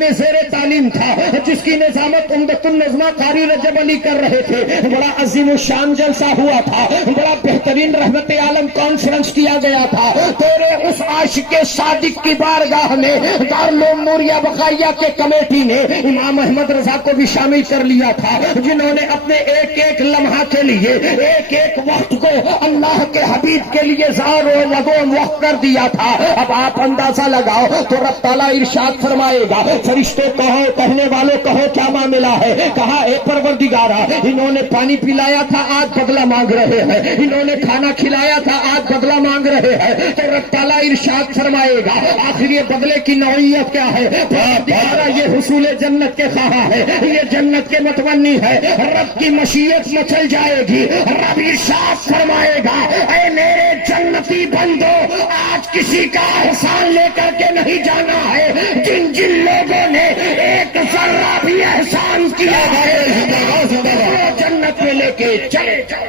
میں زیر تعلیم تھا، جس کی نظامت عمدۃ النظمہ قاری رجب علی کر رہے تھے. بڑا عظیم الشان جلسہ ہوا تھا، بڑا بہترین رحمت عالم کانفرنس کیا گیا تھا. تیرے اس عاشق صادق کی بارگاہ میں دارالعلوم نوریہ بقائیہ کے کمیٹی نے امام احمد رضا کو بھی شامل کر لیا تھا، جنہوں نے اپنے ایک ایک لمحہ کے لیے، ایک ایک وقت کو اللہ کے حبیب کے لیے زار و لگون وقت کر دیا تھا. اب آپ اندازہ لگاؤ تو رب تعالیٰ ارشاد فرمائے گا، فرشتے کہو، کہنے والوں کہو کیا معاملہ ہے؟ کہا اے پروردگارا، انہوں نے پانی پلایا تھا آج بدلہ مانگ رہے ہیں، انہوں نے کھانا کھلایا تھا آج بدلہ مانگ رہے ہیں. تو رب تعالیٰ ارشاد فرمائے گا آخر یہ بدلے کی نوعیت کیا ہے؟ پروردگارا یہ حصول جنت کے خواہاں ہے، یہ جنت کے متمنی ہے. رب کی مشیت مچل جائے گی. رب ارشاد فرمائے گا اے میرے جنتی بندو، آج کسی کا احسان لے کر کے نہیں جانا ہے. جن جن لوگوں نے ایک ذرہ بھی احسان کیا ہے وہ جنت میں لے کے چلے جاؤ.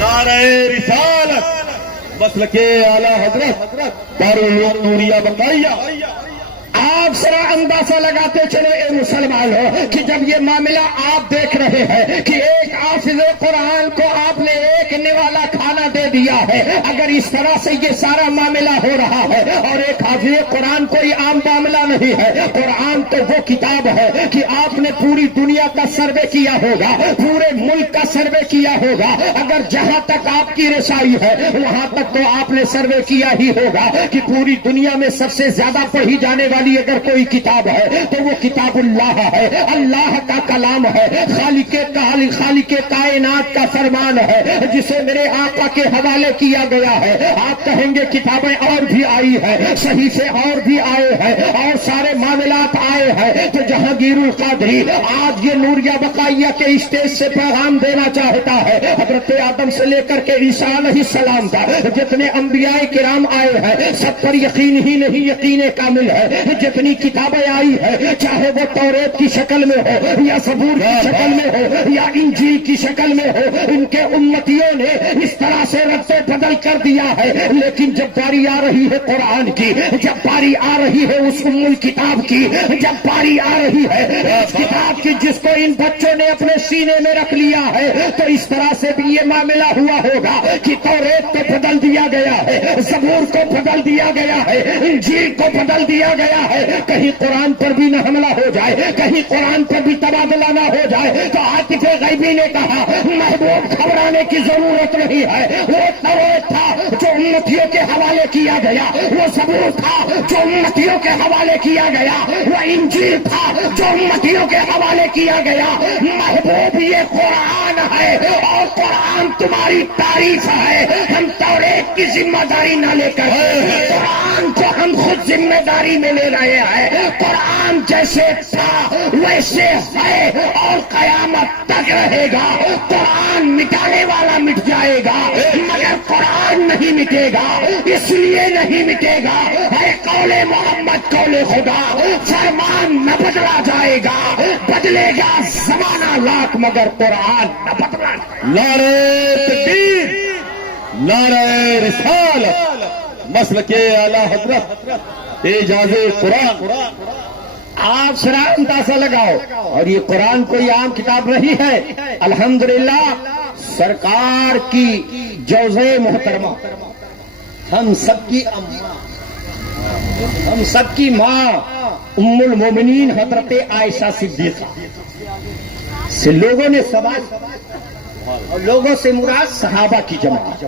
نعرہ رسالت مسلک اعلی حضرت دارالعلوم نوریہ بقائیہ. آپ ذرا اندازہ لگاتے چلو اے مسلمان ہو کہ جب یہ معاملہ آپ دیکھ رہے ہیں کہ ایک حافظ قرآن کو آپ نے ایک نوالا کھانا دے دیا ہے، اگر اس طرح سے یہ سارا معاملہ ہو رہا ہے، اور ایک حافظ قرآن کوئی عام معاملہ نہیں ہے، قرآن تو وہ کتاب ہے کہ آپ نے پوری دنیا کا سروے کیا ہوگا، پورے ملک کا سروے کیا ہوگا. اگر جہاں تک آپ کی رسائی ہے وہاں تک تو آپ نے سروے کیا ہی ہوگا کہ پوری دنیا میں سب سے زیادہ پڑھی جانے والی اگر کوئی کتاب ہے تو وہ کتاب اللہ ہے، اللہ کا کلام ہے، خالق کائنات کا فرمان ہے، جسے میرے آقا کے حوالے کیا گیا ہے. آپ کہیں گے کتابیں اور بھی آئی ہیں، صحیفے اور بھی آئے ہیں، اور سارے معاملات آئے ہیں. تو جہانگیر القادری آج یہ نوریہ بقائیہ کے اسٹیج سے پیغام دینا چاہتا ہے. حضرت آدم سے لے کر کے عیسیٰ علیہ السلام کا جتنے انبیاء کرام آئے ہیں سب پر یقین ہی نہیں، یقین کامل ہے. جتنی کتابیں آئی ہے، چاہے وہ توریت کی شکل میں ہو یا زبور کی شکل میں ہو یا انجیل کی شکل میں ہو، ان کے امتیوں نے اس طرح سے رد و بدل کر دیا ہے. لیکن جب باری آ رہی ہے قرآن کی، جب باری آ رہی ہے اس ام الکتاب کی، جب باری آ رہی ہے اس کتاب کی جس کو ان بچوں نے اپنے سینے میں رکھ لیا ہے، تو اس طرح سے بھی یہ معاملہ ہوا ہوگا کہ توریت کو بدل دیا گیا ہے، زبور کو بدل دیا گیا ہے، انجیل کو بدل دیا گیا ہے. کہیں قرآن پر بھی نہ حملہ ہو جائے، کہیں قرآن پر بھی تبادلہ نہ ہو جائے. تو عاطف غیبی نے کہا محبوب گھبرانے کی ضرورت نہیں ہے. وہ توریت تھا جو امتیوں کے حوالے کیا گیا، وہ زبور تھا جو امتیوں کے حوالے کیا گیا، وہ انجیل تھا جو امتیوں کے حوالے کیا گیا. محبوب یہ قرآن ہے اور قرآن تمہاری تعریف ہے. ہم توریت کی ذمہ داری نہ لے کر قرآن کو ہم خود ذمہ داری میں لے رہے ہیں. قرآن جیسے تھا ویسے ہے اور قیامت تک رہے گا. قرآن مٹانے والا مٹ جائے گا مگر قرآن نہیں مٹے گا. اس لیے نہیں مٹے گا ہے قول محمد قول خدا، فرمان نہ بدلا جائے گا، بدلے گا زمانہ لاکھ مگر قرآن نہ بدلا. نعرہ تکبیر، نعرہ رسالت مسلک اعلی حضرت اعجاز قرآن. آپ ذرا اندازہ لگاؤ، اور یہ قرآن کوئی عام کتاب نہیں ہے. الحمدللہ سرکار کی جوزے محترمہ، ہم سب کی اماں، ہم سب کی ماں ام المومنین حضرت عائشہ صدیقہ سے لوگوں نے سوال، اور لوگوں سے مراد صحابہ کی جماعت.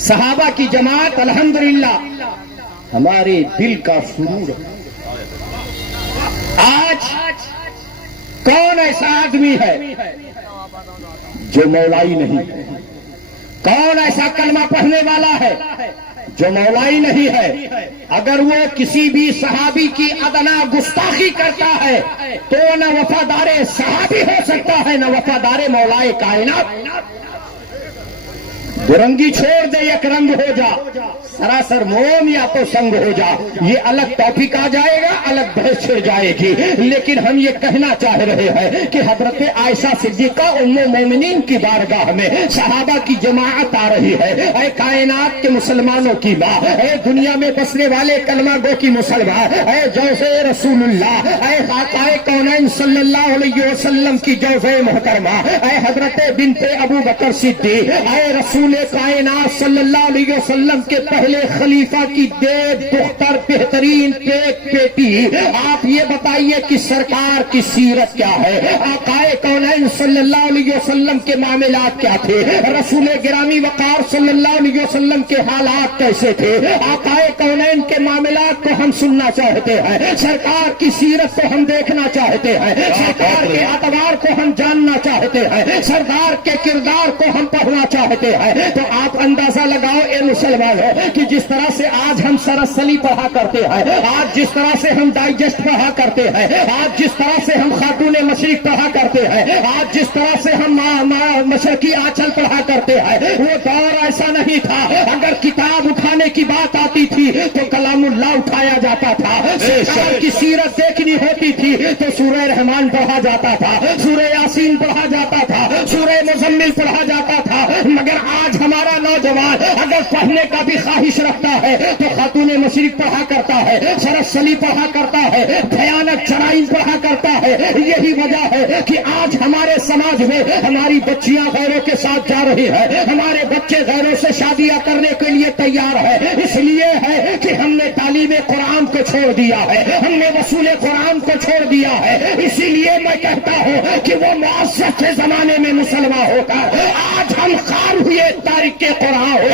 صحابہ کی جماعت الحمدللہ ہمارے دل کا سرور ہے. آج کون ایسا آدمی ہے جو مولائی نہیں؟ کون ایسا کلمہ پڑھنے والا ہے جو مولائی نہیں ہے؟ اگر وہ کسی بھی صحابی کی ادنا گستاخی کرتا ہے تو نہ وفادار صحابی ہو سکتا ہے نہ وفادار مولائے کائنات. दुरंगी छोड़ दे, एक रंग हो जा, सरासर मोम या तो संग हो जा। ये अलग टॉपिक आ जाएगा, अलग बहस छिड़ जाएगी। लेकिन हम ये कहना चाह रहे हैं कि हजरत आयशा सिद्दीका उम्मे मोमिनीन की बारगाह में सहाबा की जमाअत आ रही है। ऐ कायनात के मुसलमानों की माँ, ऐ दुनिया में बसने वाले कलमा गो की मुसलमान, ऐ जौसे रसूलुल्लाह, ऐ खाकाए कौनैन सल्लल्लाहु अलैहि वसल्लम की जौसे मोहतरमा, ऐ हजरत बिनते अबू बकर सिद्दीक, ऐ रसूल कायनात सल्लल्लाहु अलैहि वसल्लम के पहले खलीफा की देव दुख्तर बेहतरीन बेटी, आप ये बताइए कि सरकार की सीरत क्या है, आकाए कौनैन सल्लल्लाहु अलैहि वसल्लम के मामलात क्या थे, रसूल गिरामी वकार सल्लल्लाहु अलैहि वसल्लम के हालात कैसे थे। आकाए कौनैन के मामलात को हम सुनना चाहते हैं, सरकार की सीरत को हम देखना चाहते हैं, सरकार के अतवार को हम जानना चाहते हैं, सरदार के किरदार को हम पढ़ना चाहते हैं। तो आप अंदाजा लगाओ ए मुसलमानों कि जिस तरह से आज हम सरसली पढ़ा करते हैं, आज जिस तरह से हम डाइजेस्ट पढ़ा करते हैं, आज जिस तरह से हम खातून मशरिक पढ़ा करते हैं, आज जिस तरह से हम मशरकी आंचल पढ़ा करते हैं, वो दौर ऐसा नहीं था। अगर किताब उठाने की बात आती थी तो कलामुल्लाह उठाया जाता था, सरकार की सीरत देखनी होती थी तो सूरह रहमान पढ़ा जाता था, सूरह यासीन पढ़ा जाता था, सूरह मुज़म्मिल पढ़ा जाता था। मगर आज हमारा नौजवान अगर पढ़ने का भी ख्वाहिश रखता है तो खातून मशरिक पढ़ा करता है, सरसली पढ़ा करता है, भयानक जराइम पढ़ा करता है। यही वजह है कि आज हमारे समाज में हमारी बच्चियां गैरों के साथ जा रही है, हमारे बच्चे गैरों से शादियां करने के लिए तैयार है। इसलिए है कि हमने तालीम कुरान को छोड़ दिया है, हमने वसूल कुरान को छोड़ दिया है। इसीलिए मैं कहता हूं कि वो मुअज़्ज़ज़ के जमाने में मुसलमान होकर आज हम खार हुए तारीख के कुरान हो।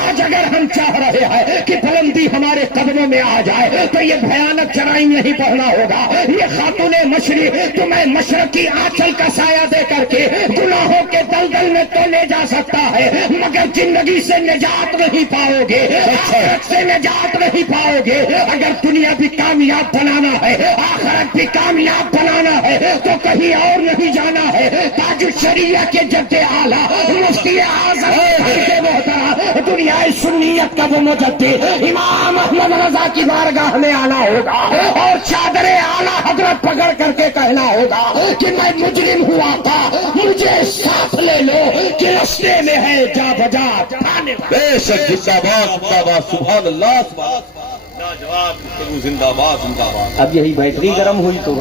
आज अगर हम चाह रहे हैं कि बुलंदी हमारे कदमों में आ जाए तो ये भयानक जराइम नहीं पढ़ना होगा। ये खातूने मशरिक तुम्हें मशरकी आंचल का साया दे करके गुनाहों के दलदल में तो ले जा सकता है, मगर जिंदगी से निजात नहीं पाओगे, आखिरत से निजात नहीं पाओगे। अगर दुनिया भी कामयाब बनाना है, आखिरत भी कामयाब बनाना है तो कहीं और नहीं जाना है। ताजुल शरीया के जद्दे आला मुफ्ती आज़म के मोहतरम दुनिया सुन्नियत का वो मुजद्दिद इमाम अहमद रजा की बारगाह में आना होगा और चादरे आला हजरत पकड़ करके कहना होगा कि मैं मुजरिम हुआ था, मुझे साथ ले लो कि रस्ते में है जा बजा थाने। बेशक जिंदाबाद जिंदाबाद, सुभान अल्लाह, लाजवाब, जिंदाबाद जिंदाबाद। अब यही बैटरी गर्म हुई तो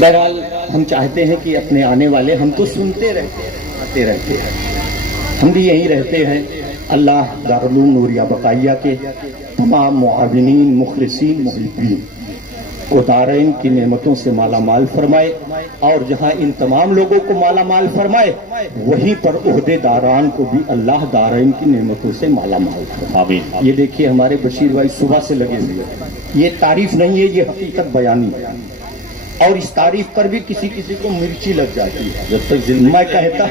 बहरहाल हम चाहते हैं कि अपने आने वाले, हम तो सुनते रहते हैं, आते रहते हैं, हम भी यहीं रहते हैं। अल्लाह दारुल उलूम नूरिया बकाया के तमाम मुआविनीन मुखलिसीन मुहिब्बीन को दारैन की नेमतों से माला माल फरमाए और जहां इन तमाम लोगों को माला माल फरमाए वहीं पर ओहदेदारान को भी अल्लाह दारैन की नेमतों से माला माल फरमाए। ये देखिए हमारे बशीर भाई सुबह से लगे हुए, ये तारीफ नहीं है, ये हकीकत बयानी है। और इस तारीफ पर भी किसी किसी को मिर्ची लग जाती है। जब तक मैं कहता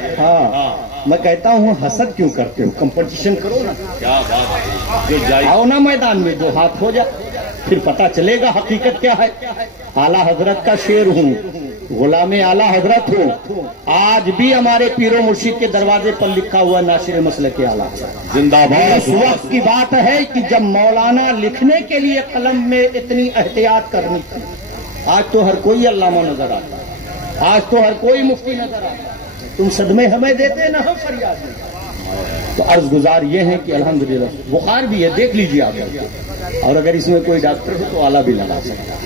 मैं कहता हूँ हसद क्यों करते हो, कंपटीशन करो ना, क्या बात है, आओ ना मैदान में, दो हाथ हो जाए, फिर पता चलेगा हकीकत क्या है। आला हजरत का शेर हूँ, गुलामे आला हजरत हूँ। आज भी हमारे पीरो मुर्शिद के दरवाजे पर लिखा हुआ नासिर मसलक के आला जिंदाबाद। उस वक्त की बात है कि जब मौलाना लिखने के लिए कलम में इतनी एहतियात करनी थी। आज तो हर कोई अल्लामा नजर आता है, आज तो हर कोई मुफ्ती नजर आता है। तुम सदमे हमें देते ना, हम फरियाद देते। तो अर्ज गुजार ये है कि अल्हम्दुलिल्लाह बुखार भी है, देख लीजिए आप, और अगर इसमें कोई डॉक्टर हो तो आला भी लगा सकता है।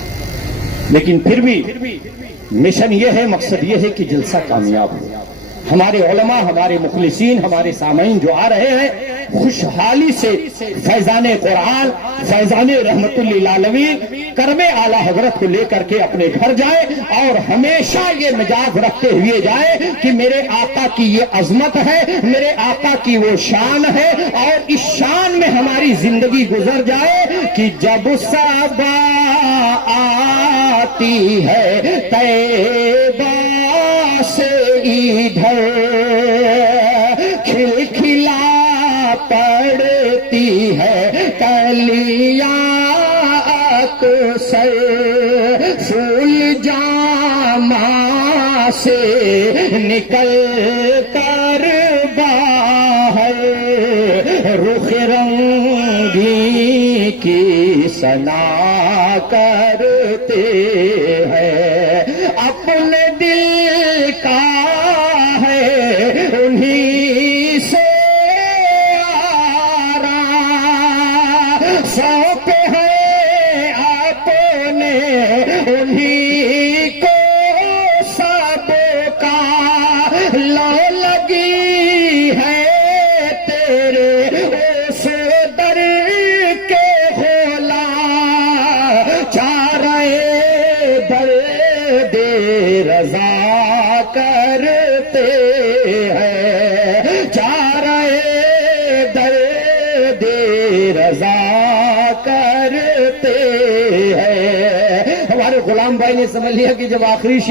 लेकिन फिर भी मिशन ये है, मकसद ये है कि जलसा कामयाब हो। हमारे उलमा, हमारे मुखलिसीन, हमारे सामईन जो आ रहे हैं खुशहाली से फैजाने कुरान, फैजाने रहमतुल लिल आलमीन, करमे आला हजरत को लेकर के अपने घर जाए और हमेशा ये मिजाज रखते हुए जाए कि मेरे आका की ये अजमत है, मेरे आका की वो शान है, और इस शान में हमारी जिंदगी गुजर जाए कि जब सबा आती है तैबा से इधर खिलखिला पड़ती है कलियां अक्सर, फूल जामा से निकल कर سنا کرتے ہیں، اپنے دل کا ہے انہی سے سونپے ہیں اپنے انہی کو سب کا، لو لگی ہے تیرے اس در کے غلام، چارہ درد رضا کرتے ہیں، چارہ درد رضا کرتے ہیں۔ ہمارے غلام بھائی نے سمجھ لیا کہ جب آخری